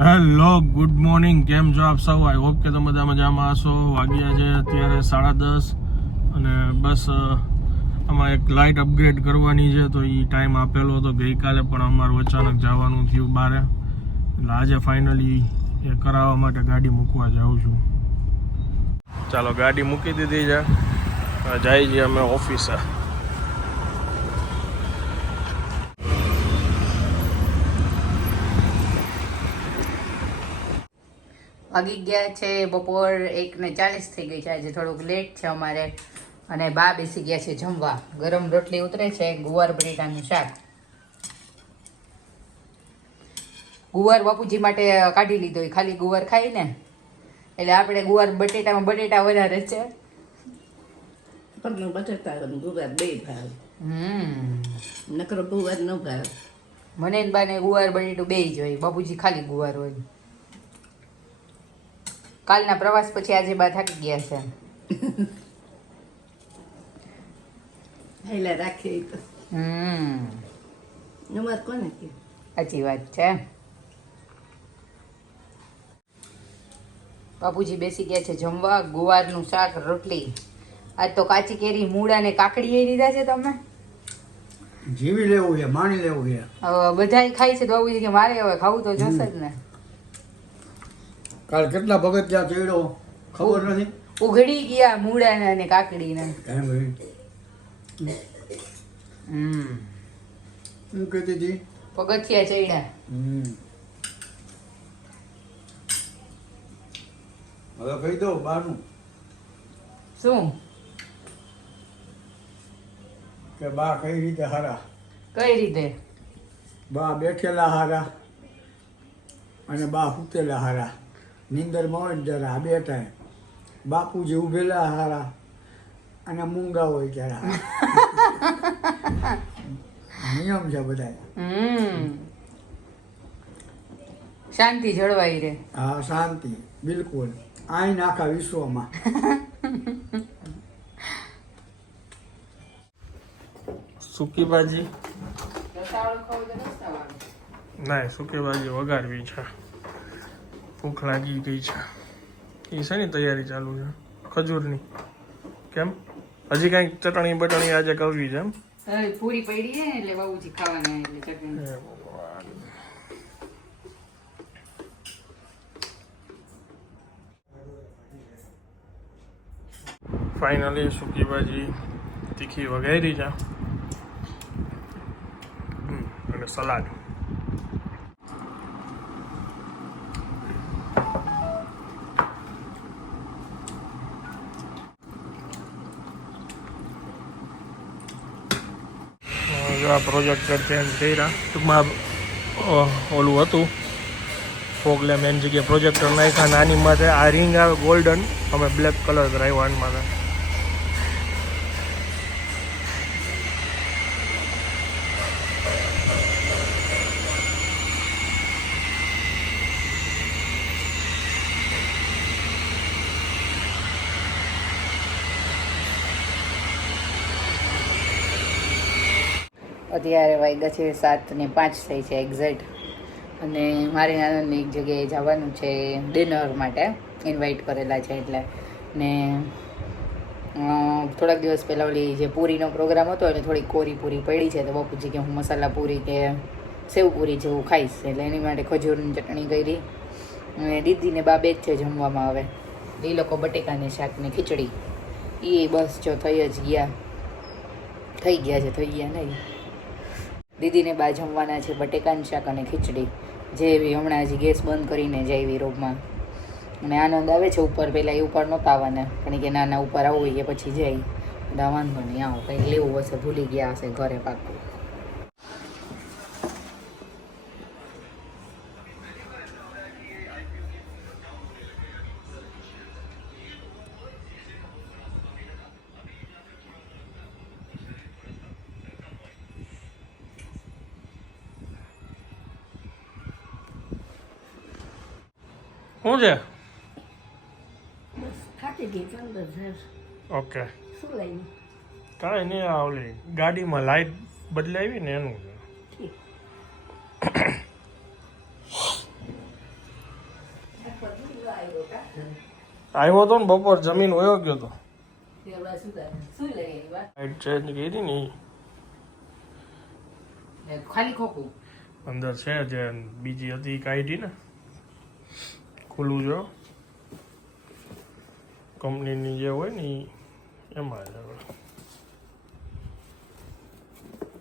Hello, good morning. કેમ છો આપ સૌ? આઈ હોપ કે તમે બધા મજામાં હશો. વાગ્યા છે અત્યારે સાડા દસ અને બસ અમારે એક લાઇટ અપગ્રેડ કરવાની છે, તો એ ટાઈમ આપેલો હતો ગઈકાલે, પણ અમારું અચાનક જવાનું થયું બારે. એટલે આજે ફાઇનલી એ કરાવવા માટે ગાડી મૂકવા જાઉં છું. ચાલો, ગાડી મૂકી દીધી છે. જઈએ છીએ અમે ઓફિસે વાગી ગયા છે. બપોર એક ને ચાલીસ થઈ ગઈ છે. આજે થોડુંક લેટ છે અમારે. અને બા બેસી ગયા છે જમવા. ગરમ રોટલી ઉતરે છે. ગુવાર બટેટાનું શાક. ગુવાર બાપુજી માટે કાઢી લીધો. ખાલી ગુવાર ખાઈ ને. એટલે આપણે ગુવાર બટેટામાં બટેટા વધારે છે. બટાટા ગુવાર બે ભાવ હમ. નકરો ગુવાર ન ભાવ મને ને બાને ગુવાર બટેટું બે જ હોય. બાપુજી ખાલી ગુવાર હોય. કાલના પ્રવાસ પછી આજે બા થાકી ગયા છે. હેલા રાખે તો. હમ. નંબર કોને કે? સાચી વાત છે. બાપુજી બેસી ગયા છે જમવા ગુવારનું શાક રોટલી. આજ તો કાચી કેરી મૂળા ને કાકડી એ લીધા છે તમે? જીવી લેવું છે માણી લેવું છે. હવે બધાય ખાય છે તો બાપુજી કે મારે હવે ખાવું તો જોશે જ ને. કાલ કેટલા ત્યાં ચડ્યો? ખબર નથી. ઉઘડી ગયા મૂળા ને અને કાકડી ને એમ. હમ. શું કહેતી હતી? પગથિયા ચડ્યા. હમ. હવે કહી દો બાનું. શું? કે બા કઈ રીતે હારા? કઈ રીતે? બા બેઠેલા હારા અને બા સૂતેલા હારા. નીંદરમાં હોય ત્યારે આ બે બાપુ બાપુજી ઉભેલા હારા અને મૂંગા હોય ત્યારે નિયમ છે બધા શાંતિ જળવાઈ રે હા શાંતિ બિલકુલ. આઈ આખા વિશ્વમાં. સૂકી ભાજી? ના સૂકી ભાજી વગાડવી છે. ભૂખ લાગી ગઈ છે. એ શેની તૈયારી ચાલુ છે. ખજૂરની. કેમ? હજી કાંઈક ચટણી બટણી આજે કરવી છે એમ? પૂરી પડી છે એટલે બાબુજી ખાવાના એટલે ચટણી. ફાઇનલી સૂકી ભાજી તીખી વગેરે છે. અને સલાડ. આ પ્રોજેક્ટર ચેન્જ કર્યા. ટૂંકમાં ઓલું હતું. ફોગલેમ એની જગ્યાએ પ્રોજેક્ટર નાખ્યા નાની માટે આ રિંગ આવે ગોલ્ડન અમે બ્લેક કલર કરાવ્યો આની માટે અત્યારે વાગ્યા છે, સાત ને પાંચ થઈ છે એક્ઝેક્ટ અને મારે નાનાને એક જગ્યાએ જવાનું છે ડિનર માટે ઇન્વાઇટ કરેલા છે એટલે. ને થોડાક દિવસ પહેલાં ઓલી જે પૂરીનો પ્રોગ્રામ હતો એટલે થોડી કોરી પૂરી પડી છે, તો બાપુજી કે હું મસાલા પૂરી કે સેવ પૂરી જેવું ખાઈશ, એટલે એની માટે ખજૂરની ચટણી કરી. અને દીદીને બા જ છે જમવામાં આવે એ લોકો બટેકાને શાકને ખીચડી. એ બસ જો થઈ જ ગયા. થઈ ગયા છે, થઈ ગયા નહીં. દીદીને બા જમવાના છે, બટેકાનું શાક અને ખીચડી, જે એવી હમણાં હજી ગેસ બંધ કરીને જાય એવી રોગમાં. અને આનંદ આવે છે, ઉપર પહેલાં એ ઉપર નહોતા આવવાના. પણ કે ના ના ઉપર આવવું કે પછી જાય. એટલે નહીં, આવો, કંઈક લેવું હશે, ભૂલી ગયા હશે ઘરે પાકું. શું છે? ઓકે કાંઈ નહીં આવલી ગાડીમાં લાઈટ બદલાવી ને એનું. આવ્યો હતો ને બપોર જમીન વયો ગયો તો. તે હમણાં શું થાય? શું લઈ આવી વાત? લાઈટ ચેન્જ કરી ને ખાલી ખોખું. અંદર છે જે બીજી હતી કાઢી ને. ખુલ્લું જો. કંપનીની જે હોય ને એમાં જ.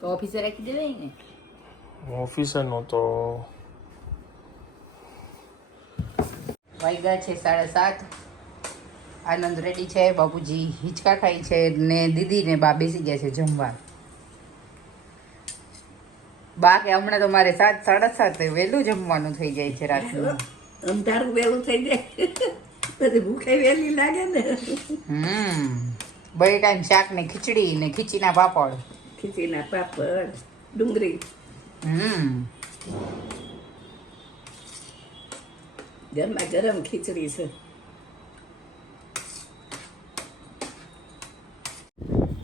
તો ઓફિસે રાખી દેવાય ને? ઓફિસે તો વાગ્યા છે સાડા સાત. આનંદ રેડી છે. બાપુજી હિંચકા ખાય છે ને દીદી ને બા બેસી ગયા છે જમવા. બા કે હમણાં તો મારે સાત સાડા સાત વહેલું જમવાનું થઈ જાય છે રાતનું. અંધારું વહેલું થઈ જાય. પછી ભૂખે વહેલી લાગે ને. હમ. બે ટાઈમ શાક ને ખીચડી ને ખીચીના પાપડ. ખીચીના પાપડ ડુંગળી. હમ. ગરમા ગરમ ખીચડી છે.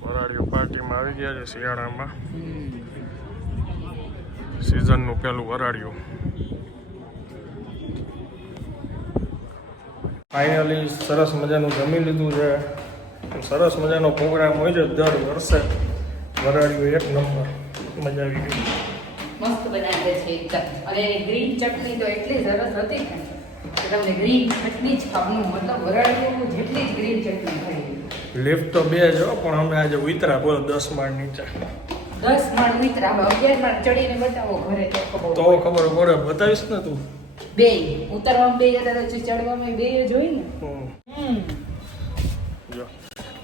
વરાળીઓ પાર્ટીમાં આવી ગયા છે શિયાળામાં. સિઝનનું પેલું વરાળિયું ફાઇનલી સરસ મજાનું જમી લીધું છે. સરસ મજાનો પ્રોગ્રામ હોય છે દર વર્ષે વરાળિયું એક નંબર. મજા આવી ગઈ. મસ્ત બનાવે છે અને ગ્રીન ચટણી તો એટલી સરસ હતી કે તમને ગ્રીન ચટણી જ ખાવાનું મતલબ વરાળીનું જેટલી જ ગ્રીન ચટણી ખાઈ લિફ્ટ તો બે જ પણ અમે આજે ઉતરા બોલો દસ માળ નીચે. દસ માળ વિતરા અગિયાર માળ ચડીને બતાવો ઘરે તો ખબર તો ખબર પડે બતાવીશ ને તું? બે. ઉતરવામાં બે જતા ચડવામાં બે જોઈ ને.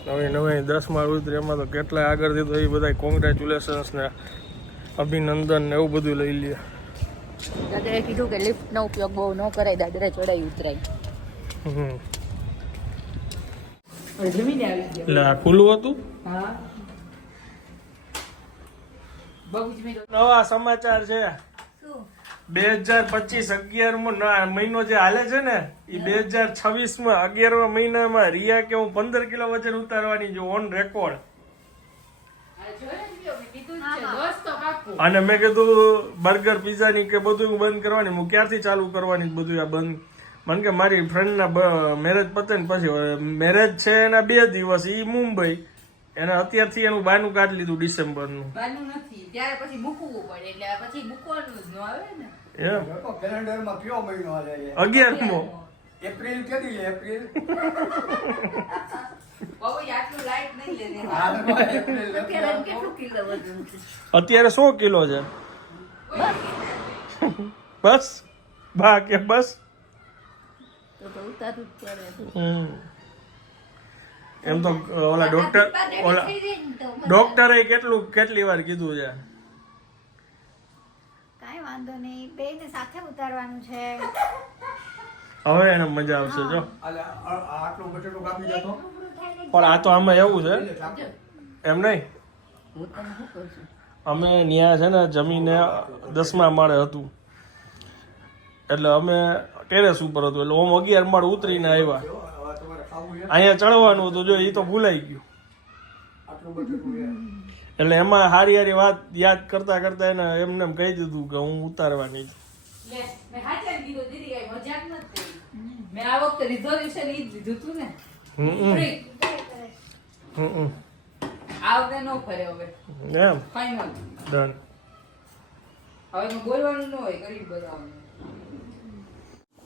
નવી નવી દસ માળ ઉતરી એમાં તો કેટલાય આગળ દીધો એ બધા કોંગ્રેચ્યુલેશન્સ ને અભિનંદન ને એવું બધું લઈ લે દાદરે કીધું કે લિફ્ટનો ઉપયોગ બહુ ન કરાય દાદરે ચડાઈ ઉતરાય. હમ. હવે જમીને આવી ગયો. એટલે આ ખુલ્લું હતું? હા. નવા સમાચાર છે. બે હજાર પચીસ અગિયારમાં મહિનો જે હાલે છે ને એ બે હજાર છવ્વીસમાં અગિયારમા મહિનામાં રિયા કે હું પંદર કિલો વજન ઉતારવાની જો ઓન રેકોર્ડ અને મેં કીધું બર્ગર પીઝા ની કે બધું બંધ કરવાની હું ક્યારથી ચાલુ કરવાની બધું આ બંધ? મને કે મારી ફ્રેન્ડના મેરેજ પતે ને પછી મેરેજ છે એના બે દિવસ એ મુંબઈ. એને અત્યારથી એનું બાનું કાઢી લીધું ડિસેમ્બરનું. બાનું નથી ત્યારે પછી મૂકવું પડે એટલે પછી મૂકવાનું જ ન આવે ને. એમ તો કેલેન્ડરમાં કયો મહિનો છે? અગિયારમો. એપ્રિલ કેદી અત્યારે આવતો. કિલો છે? સો કિલો છે. બસ. બા કે બસ. એમ તો ઓલા ડોક્ટર ઓલા ડોક્ટરે કેટલું કેટલી વાર કીધું છે? વાંધો નહીં. બેયને સાથે ઉતારવાનું છે. હવે એને મજા આવશે જો. આટલો આ- આ આટલું બટેટું કાપી જતો પણ આ તો આમાં એવું છે. એમ નહીં? અમે ત્યાં છે ને જમીને દસમા માળે હતું. એટલે અમે ટેરેસ ઉપર હતું. એટલે ઓમ અગિયાર માળ ઉતરીને આવ્યા. અહીંયા ચડવાનું હતું. જો એ તો ભૂલાઈ ગયું. આટલું એટલે એમાં હારી હારી વાત યાદ કરતા કરતા એને એમને એમ કહી દીધું કે હું ઉતારવાની છું. બોલવાનું ન હોય ગરીબ બતાવવાનું